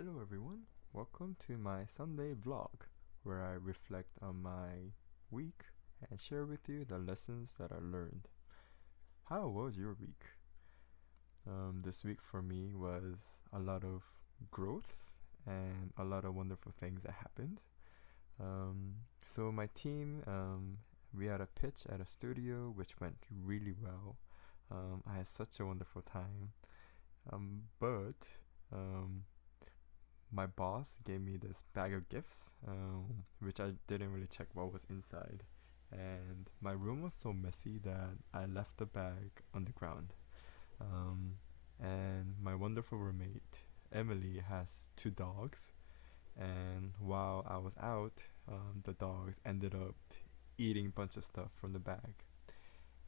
Hello everyone, welcome to my Sunday vlog where I reflect on my week and share with you the lessons that I learned. How was your week? This week for me was a lot of growth and a lot of wonderful things that happened. So my team, we had a pitch at a studio which went really well. I had such a wonderful time. But my boss gave me this bag of gifts, which I didn't really check what was inside. And my room was so messy that I left the bag on the ground. Um, and my wonderful roommate, Emily, has two dogs. And while I was out, the dogs ended up eating a bunch of stuff from the bag.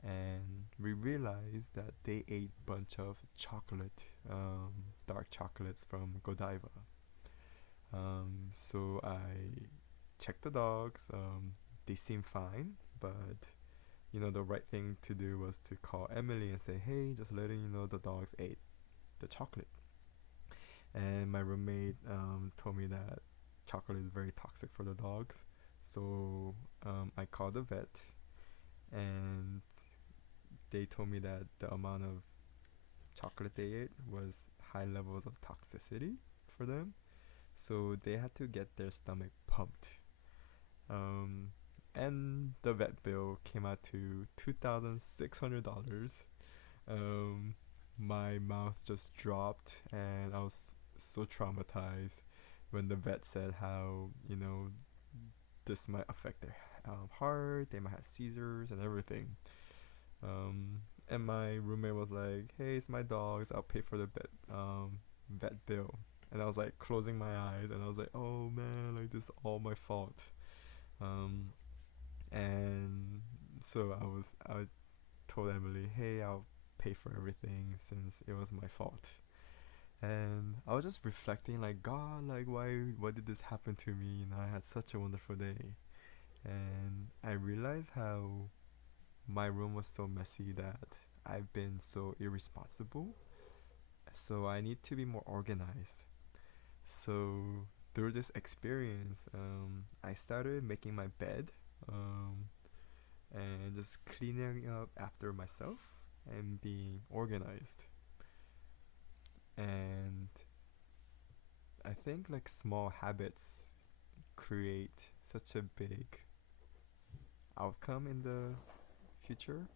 And we realized that they ate a bunch of chocolate, dark chocolates from Godiva. So I checked the dogs. They seem fine, but the right thing to do was to call Emily and say, "Hey, just letting you know the dogs ate the chocolate." And my roommate told me that chocolate is very toxic for the dogs. So I called the vet, and they told me that the amount of chocolate they ate was high levels of toxicity for them. So they had to get their stomach pumped. Um, and the vet bill came out to $2,600. Um, my mouth just dropped, and I was so traumatized when the vet said how this might affect their heart. They might have seizures and everything. And my roommate was like, "Hey, it's my dogs. I'll pay for the vet bill." And I was like closing my eyes, and I was like, "Oh man, like this is all my fault." Um, and so I told Emily, "Hey, I'll pay for everything since it was my fault." And I was just reflecting, like, God, like why did this happen to me? I had such a wonderful day, and I realized how my room was so messy that I've been so irresponsible. So I need to be more organized. So through this experience, I started making my bed, um, and just cleaning up after myself and being organized. And I think like small habits create such a big outcome in the future.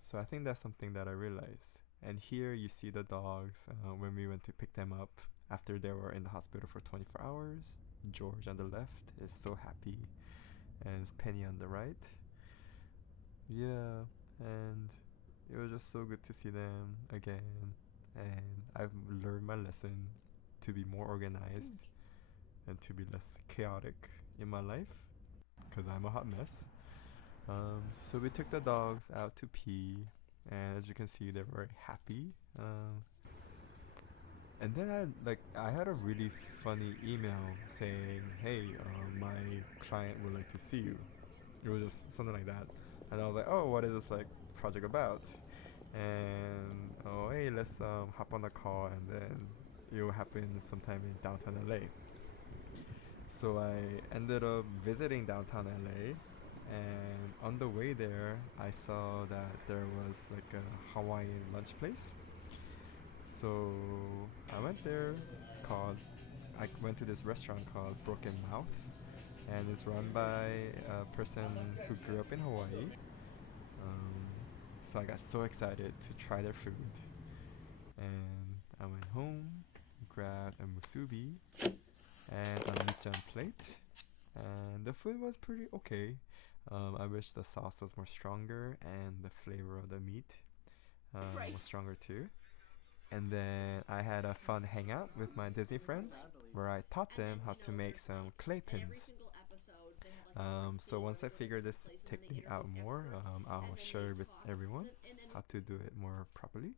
So I think that's something that I realized. And here you see the dogs when we went to pick them up after they were in the hospital for 24 hours. George on the left is so happy, and it's Penny on the right. Yeah, and it was just so good to see them again. And I've learned my lesson to be more organized and to be less chaotic in my life because I'm a hot mess. So we took the dogs out to pee, and as you can see, they're very happy. And then I had a really funny email saying, "Hey, my client would like to see you." It was just something like that, and I was like, "Oh, what is this like project about?" And oh, hey, let's hop on the call, and then it will happen sometime in downtown LA. So I ended up visiting downtown LA, and on the way there, I saw that there was like a Hawaiian lunch place. So I went there, called. I went to this restaurant called Broken Mouth, and it's run by a person who grew up in Hawaii. Um, so I got so excited to try their food, and I went home, grabbed a musubi and a michan plate, and the food was pretty okay. I wish the sauce was more stronger and the flavor of the meat was stronger too. And then I had a fun hangout with my Disney friends where I taught them how to make some clay pins. So once I figure this technique out more, I'll share with everyone how to do it more properly.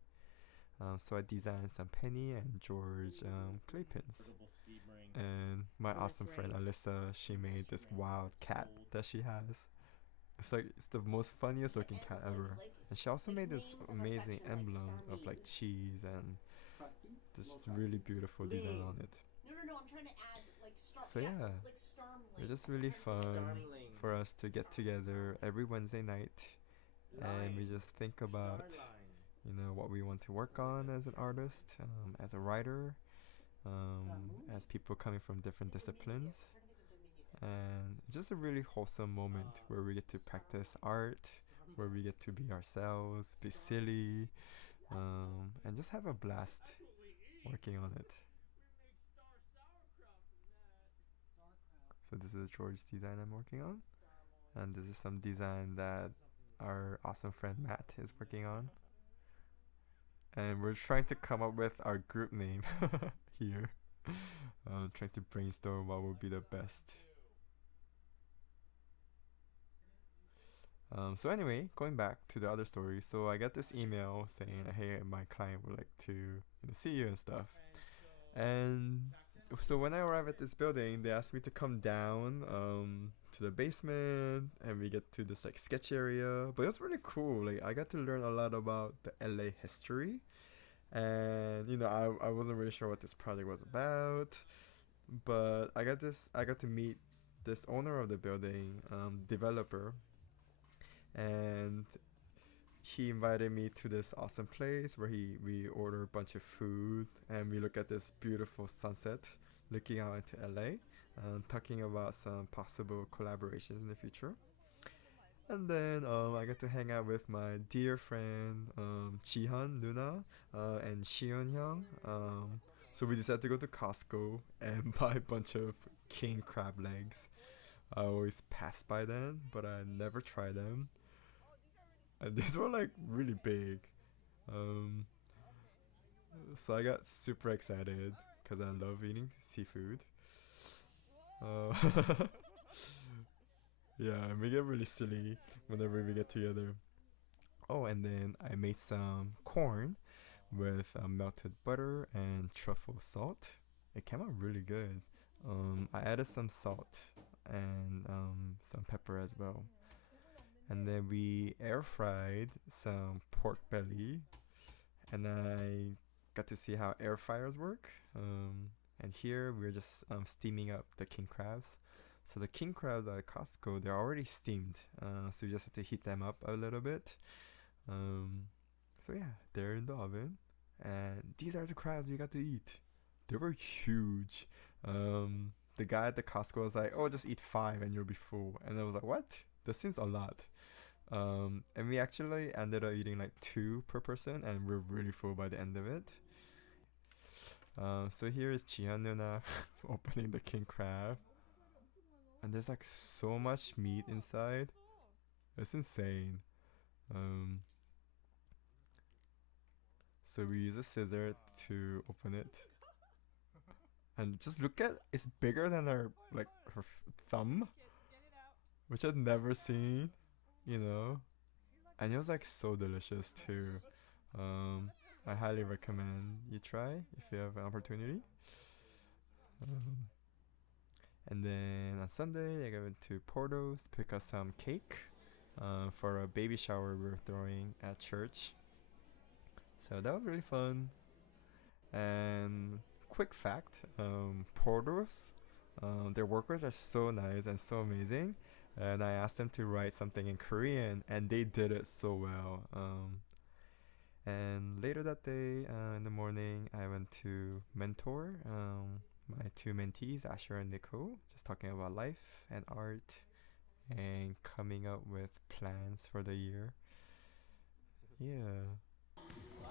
So I designed some Penny and George clay pins. And my awesome friend Alyssa, she made this wild cat that she has. It's the most funniest looking cat ever. And she also made this amazing emblem of like cheese and this really beautiful design on it. No, I'm trying to add like star. So yeah, like Starmlings. it's just really fun Starmlings. for us to get together every Wednesday night, and we just think about what we want to work on as an artist, as a writer, as people coming from different disciplines, and it's just a really wholesome moment where we get to practice art, where we get to be ourselves, be silly, and just have a blast working on it. So this is George's design I'm working on, and this is some design that our awesome friend Matt is working on. And we're trying to come up with our group name here. Trying to brainstorm what would be the best. So anyway, going back to the other story. So I got this email saying, hey, my client would like to see you and stuff. And so when I arrive at this building, they asked me to come down to the basement, and we get to this like sketch area. But it was really cool. Like I got to learn a lot about the LA history, and I wasn't really sure what this project was about, but I got to meet this owner of the building, developer, and he invited me to this awesome place where we order a bunch of food, and we look at this beautiful sunset looking out into LA, talking about some possible collaborations in the future. And then I got to hang out with my dear friend Jihan Nuna and Shion Hyung. So we decided to go to Costco and buy a bunch of king crab legs. I always pass by them, but I never try them. And these were like really big. So I got super excited because I love eating seafood. Yeah, and we get really silly whenever we get together. Oh, and then I made some corn with melted butter and truffle salt. It came out really good. I added some salt and some pepper as well. And then we air fried some pork belly, and I got to see how air fryers work. And here we're just steaming up the king crabs. So the king crabs at Costco, they're already steamed, so you just have to heat them up a little bit. So yeah, they're in the oven, and these are the crabs we got to eat. They were huge. The guy at the Costco was like, "Oh, just eat 5 and you'll be full." And I was like, "What? That seems a lot." And we actually ended up eating like 2 per person, and we're really full by the end of it. So here is Jihan Nuna opening the king crab, and there's like so much meat inside. It's insane. So we use a scissor to open it, and just look at, it's bigger than her thumb, which I'd never seen, and it was like so delicious too. I highly recommend you try if you have an opportunity. And then on Sunday, I went to Portos to pick up some cake for a baby shower we were throwing at church. So that was really fun. And quick fact, Portos, their workers are so nice and so amazing. And I asked them to write something in Korean, and they did it so well. And later that day, in the morning, I went to mentor my 2 mentees, Asher and Nicole, just talking about life and art and coming up with plans for the year. Yeah.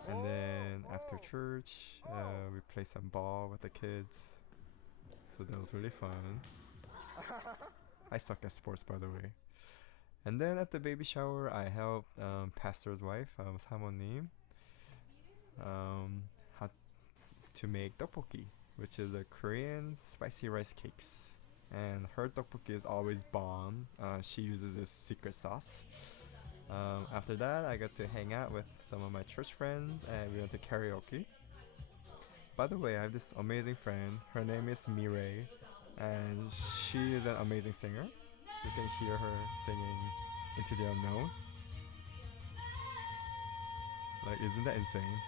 And then after church, we played some ball with the kids. So that was really fun. I suck at sports, by the way. And then at the baby shower, I helped pastor's wife, 사모님, how to make tteokbokki, which is a Korean spicy rice cakes. And her tteokbokki is always bomb. She uses this secret sauce. After that, I got to hang out with some of my church friends, and we went to karaoke. By the way, I have this amazing friend. Her name is Mireille, and she is an amazing singer. So you can hear her singing Into the Unknown. Like, isn't that insane?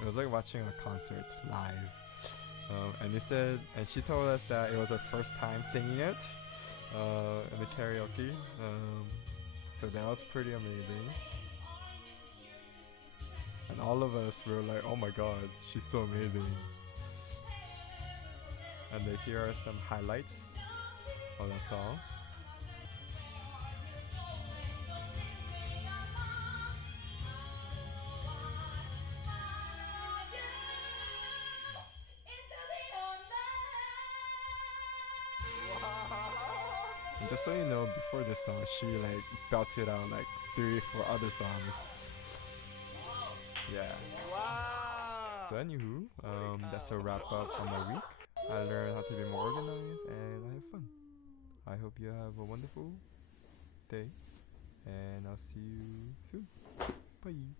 It was like watching a concert live. And they said, and she told us that it was her first time singing it in the karaoke. So that was pretty amazing. And all of us were like, oh my god, she's so amazing. And here are some highlights of that song. And just so you know, before this song, she like belted out like 3 or 4 other songs. Yeah. Wow. So anywho, that's a wrap up on my week. I learned how to be more organized and I have fun. I hope you have a wonderful day and I'll see you soon. Bye.